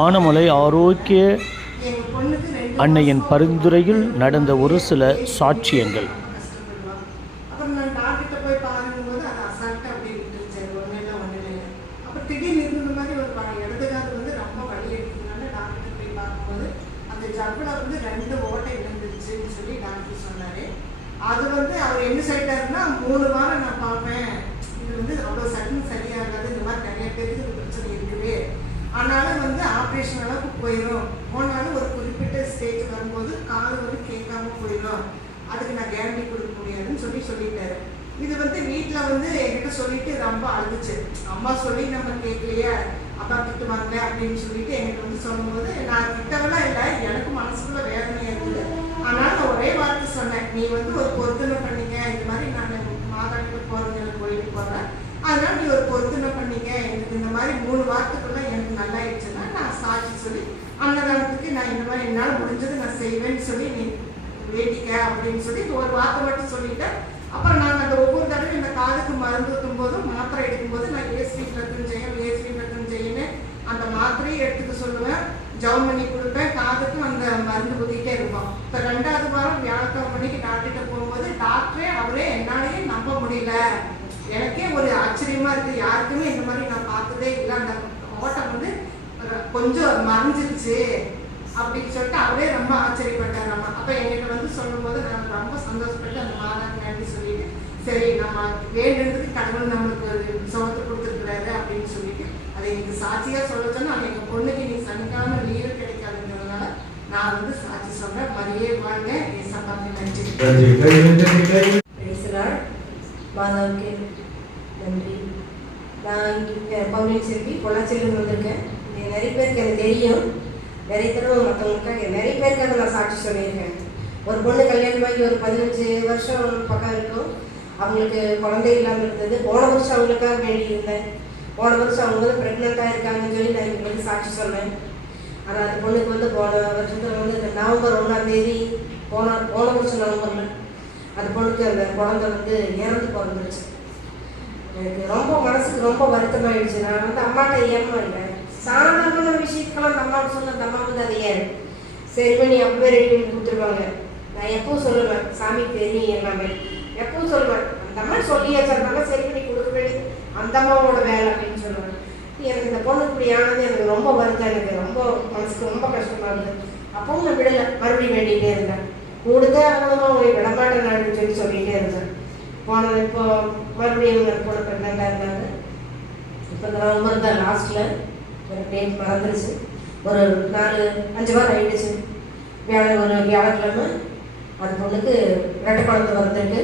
ஆனமலை ஆரோக்கிய அன்னையின் பரிந்துரையில் நடந்த ஒரு சில சாட்சியங்கள். அப்புறம் நான் டாக்டர்கிட்ட போய் பாருங்கும்போது அது அசால்ட்டாக அப்படியே விட்டுருச்சு. ஒன்றும் இல்லை. அப்புறம் திடீர்னு இருந்த மாதிரி ஒரு இடது காது வந்து ரொம்ப வலி எடுக்கிறதுனால டாக்டர்கிட்ட போய் பார்க்கும்போது அந்த ஜப்பில் வந்து 2 ஓட்டை விழுந்துருச்சுன்னு சொல்லி டாக்டர் சொன்னார். அது வந்து அவர் என்ன சொல்லிட்டாருன்னா 3 வாரம் நான் பார்ப்பேன், இது வந்து அவ்வளோ சட்டுன்னு சரியாகாது, இந்த மாதிரி நிறைய பேருக்கு இது பிரச்சனை இருக்குது, ஆனாலும் வந்து ஆப்ரேஷன் அளவுக்கு போயிடும், போனாலும் ஒரு குறிப்பிட்ட ஸ்டேஜ் வரும்போது காது வந்து கேட்காம போயிடும், அதுக்கு நான் கேரண்டி கொடுக்க முடியாதுன்னு சொல்லிட்டாரு. இது வந்து வீட்டில் வந்து என்கிட்ட சொல்லிட்டு ரொம்ப அழுதுச்சு. அம்மா சொல்லி நம்ம கேட்கலையே, அப்பா திட்டுவாங்க அப்படின்னு சொல்லிட்டு என்கிட்ட வந்து சொல்லும்போது நான் திட்டவெல்லாம் இல்லை, எனக்கு மனசுக்குள்ள வேதனையாக இருக்குது. ஆனால் நான் ஒரே வார்த்தை சொன்னேன், நீ வந்து ஒரு பொருத்தனை பண்ணிக்க, இந்த மாதிரி நான் மாதாக்கிட்ட போகிறேன், கோயிலுக்கு போகிறேன், அதனால் நீ ஒரு பொருத்தனை பண்ணிக்க, எனக்கு இந்த மாதிரி 3 வாரத்துக்குள்ள எனக்கு நல்லா ஆயிடுச்சுன்னா நான் சாட்சி சொல்லி அன்னதானத்துக்கு நான் இந்த மாதிரி என்னால் முடிஞ்சது நான் செய்வேன்னு சொல்லி நீ வேட்டிக்க அப்படின்னு சொல்லி ஒரு வார்த்தை மட்டும் சொல்லிட்டேன். அப்புறம் நாங்கள் அந்த ஒவ்வொரு தடவை இந்த காதுக்கு மருந்து ஊற்றும் போதும் மாத்திரை எடுக்கும்போது நான் ஏஸ்வீட் ரத்தம் செய்யன்னு அந்த மாத்திரையை எடுத்துக்க சொல்லுவேன், ஜவுன் பண்ணி கொடுப்பேன், காதுக்கும் அந்த மருந்து ஊற்றிக்கிட்டே இருப்போம். இப்போ 2வது வாரம் வியாழக்கிழமை மணிக்கு டாக்டர்கிட்ட போகும்போது டாக்டரே அவரே என்னாலேயே நம்ப முடியல, எனக்கே ஒரு ஆச்சரியமா இருக்குது, யாருக்குமே இந்த மாதிரி நான் பார்த்ததே இல்லை, அந்த ஓட்டம் வந்து கொஞ்சம் மறைஞ்சிருச்சு அப்படின்னு சொல்லிட்டு அவரே ரொம்ப ஆச்சரியப்பட்டார். நம்ம அப்போ எங்கிட்ட வந்து சொல்லும்போது நான் ரொம்ப சந்தோஷப்பட்டு அந்த மாதாக்கு நன்றி சொல்லிட்டு, சரி நம்ம வேண்டுறதுக்கு கடவுள் நம்மளுக்கு ஒரு சுகத்தை கொடுத்துருக்குறாரு அப்படின்னு சொல்லிட்டு அதை எனக்கு சாட்சியாக சொல்ல சொன்னா, அது எங்கள் பொண்ணுக்கு இன்னைக்கு சனிக்கிழமை லீவு கிடைக்காதுங்கிறதுனால நான் வந்து சாட்சி சொல்றேன். மரியே வாழ்க, ஏசப்பாவுக்கு நன்றி. மாதாவுக்கு நன்றி. நான் இங்கே பவுனின் செல்வி பொள்ளாச்சியிலிருந்து வந்திருக்கேன். நிறைய பேருக்கு எனக்கு தெரியும், நிறைய தடவை மற்றவங்களுக்காக நிறைய பேருக்கு நான் சாட்சி சொல்லியிருக்கேன். ஒரு பொண்ணு கல்யாணமாகி ஒரு 15 வருஷம் பக்கம் இருக்கும், அவங்களுக்கு குழந்தை இல்லாமல் இருந்தது. போன வருஷம் அவங்களுக்காக வேண்டியிருந்தேன். போன வருஷம் அவங்க வந்து ப்ரெக்னெண்ட்டாக இருக்காங்கன்னு சொல்லி நான் இங்கே வந்து சாட்சி சொன்னேன். ஆனால் அந்த பொண்ணுக்கு வந்து போன வருஷத்தில் வந்து நவம்பர் 1ஆம் தேதி போன வருஷம் நவம்பரில் அந்த பொண்ணுக்கு அந்த குழந்தை வந்து இறந்து பிறந்துருச்சு. எனக்கு ரொம்ப மனசுக்கு ரொம்ப வருத்தமாயிடுச்சு. நான் வந்து அம்மாட்ட ஏமா இல்லை, சாதாரண விஷயத்துக்கெல்லாம் அந்த அம்மாவுக்கு சொன்ன அந்த அம்மா வந்து அதை ஏன் சரி பண்ணி அப்பவே ரெடி பண்ணி கொடுத்துருவாங்க. நான் எப்பவும் சொல்லுவேன், சாமி தெரியும் எல்லாமே எப்பவும் சொல்லுவேன், அந்த அம்மா சொல்லியாச்சாருனால சரி பண்ணி கொடுக்க வேண்டியது அந்த அம்மாவோட வேலை அப்படின்னு சொல்லுவேன். எனக்கு இந்த பொண்ணு இப்படி ஆனது எனக்கு ரொம்ப வருத்தம், எனக்கு ரொம்ப மனசுக்கு ரொம்ப கஷ்டமா இருந்தது. அப்பவும் நான் விடலை, மறுபடியும் வேண்டிகிட்டே இருந்தேன், கூடுதே ஆகணுமா உங்களை விடமாட்டேன் அப்படின்னு சொல்லிகிட்டே இருந்தேன். இப்போ மறுபடியும் எங்கள் பொண்ணு ப்ரெக்னெண்ட்டாக இருந்தாங்க. இப்போ இந்த நவம்பர் தான் லாஸ்ட்டில், எனக்கு டேட் மறந்துருச்சு, ஒரு 4-5 வாரம் ஆகிடுச்சு. ஒரு வியாழக்கிழமை அந்த பொண்ணுக்கு 2 குழந்தை வந்திருக்கு.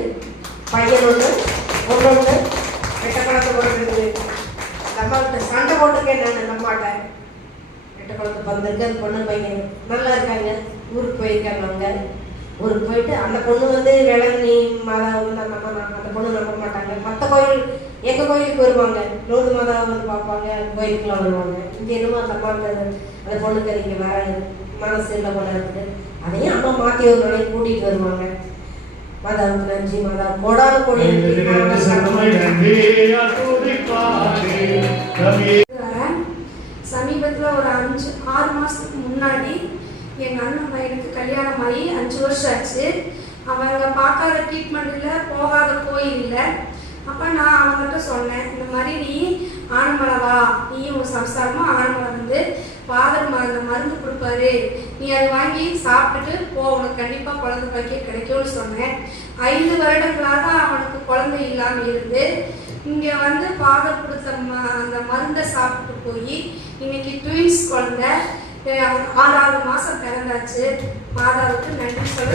பையன் ஒன்று ரெட்டை குழந்தை பிறந்திருக்கு. அந்த அம்மாக்கிட்ட சண்டை போட்டிருக்கேன் நான், நம்மாட்டேன் 2 குழந்தை பிறந்திருக்கு. அந்த பொண்ணு பையன் நல்லா இருக்காங்க, ஊருக்கு போயிருக்காங்க. அவங்க ஊருக்கு போயிட்டு அந்த பொண்ணு வந்து வேளாங்கண்ணி மாதா வந்து அந்த பொண்ணு நம்ப மாட்டாங்க. மற்ற கோயில் எங்கள் கோயிலுக்கு வருவாங்க, லோடு மாதாவை வந்து பார்ப்பாங்க, கோயிலுக்குலாம் வருவாங்க. இங்கே என்னமோ அந்த அம்மாவுக்கு அந்த பொண்ணுக்கு அது இங்கே வர மனசு இல்லை போல இருக்குது. அதையும் அம்மா மாற்றி ஒரு நாளைக்கு கூட்டிகிட்டு வருவாங்க. மாதாவுக்கு நன்றி. மாதா கோடான கோடி சமீபத்தில் ஒரு 5-6 மாதத்துக்கு முன்னாடி எங்கள் அண்ணன் பையனுக்கு கல்யாணம் ஆகி 5 வருஷம் ஆச்சு. அவங்க பார்க்காத ட்ரீட்மெண்ட் இல்லை, போகாத கோயில் இல்லை. அப்போ நான் அவங்ககிட்ட சொன்னேன், இந்த மாதிரி நீ ஆனமலை வா, நீயும் சம்சாரமாக ஆனமலை வந்து ஃபாதர் மருந்து கொடுப்பாரு, நீ அதை வாங்கி சாப்பிட்டுட்டு போ, உனக்கு கண்டிப்பாக குழந்தை பாக்கியம் கிடைக்கும்னு சொன்னேன். 5 வருடங்களாக அவனுக்கு குழந்தை இல்லாமல் இருந்து இங்கே வந்து ஃபாதர் கொடுத்த அந்த மருந்தை சாப்பிட்டு போய் இன்னைக்கு ட்வின்ஸ் குழந்தை 6வது மாதம் பிறந்தாச்சு. மாதாவுக்கு நன்றி சொல்ல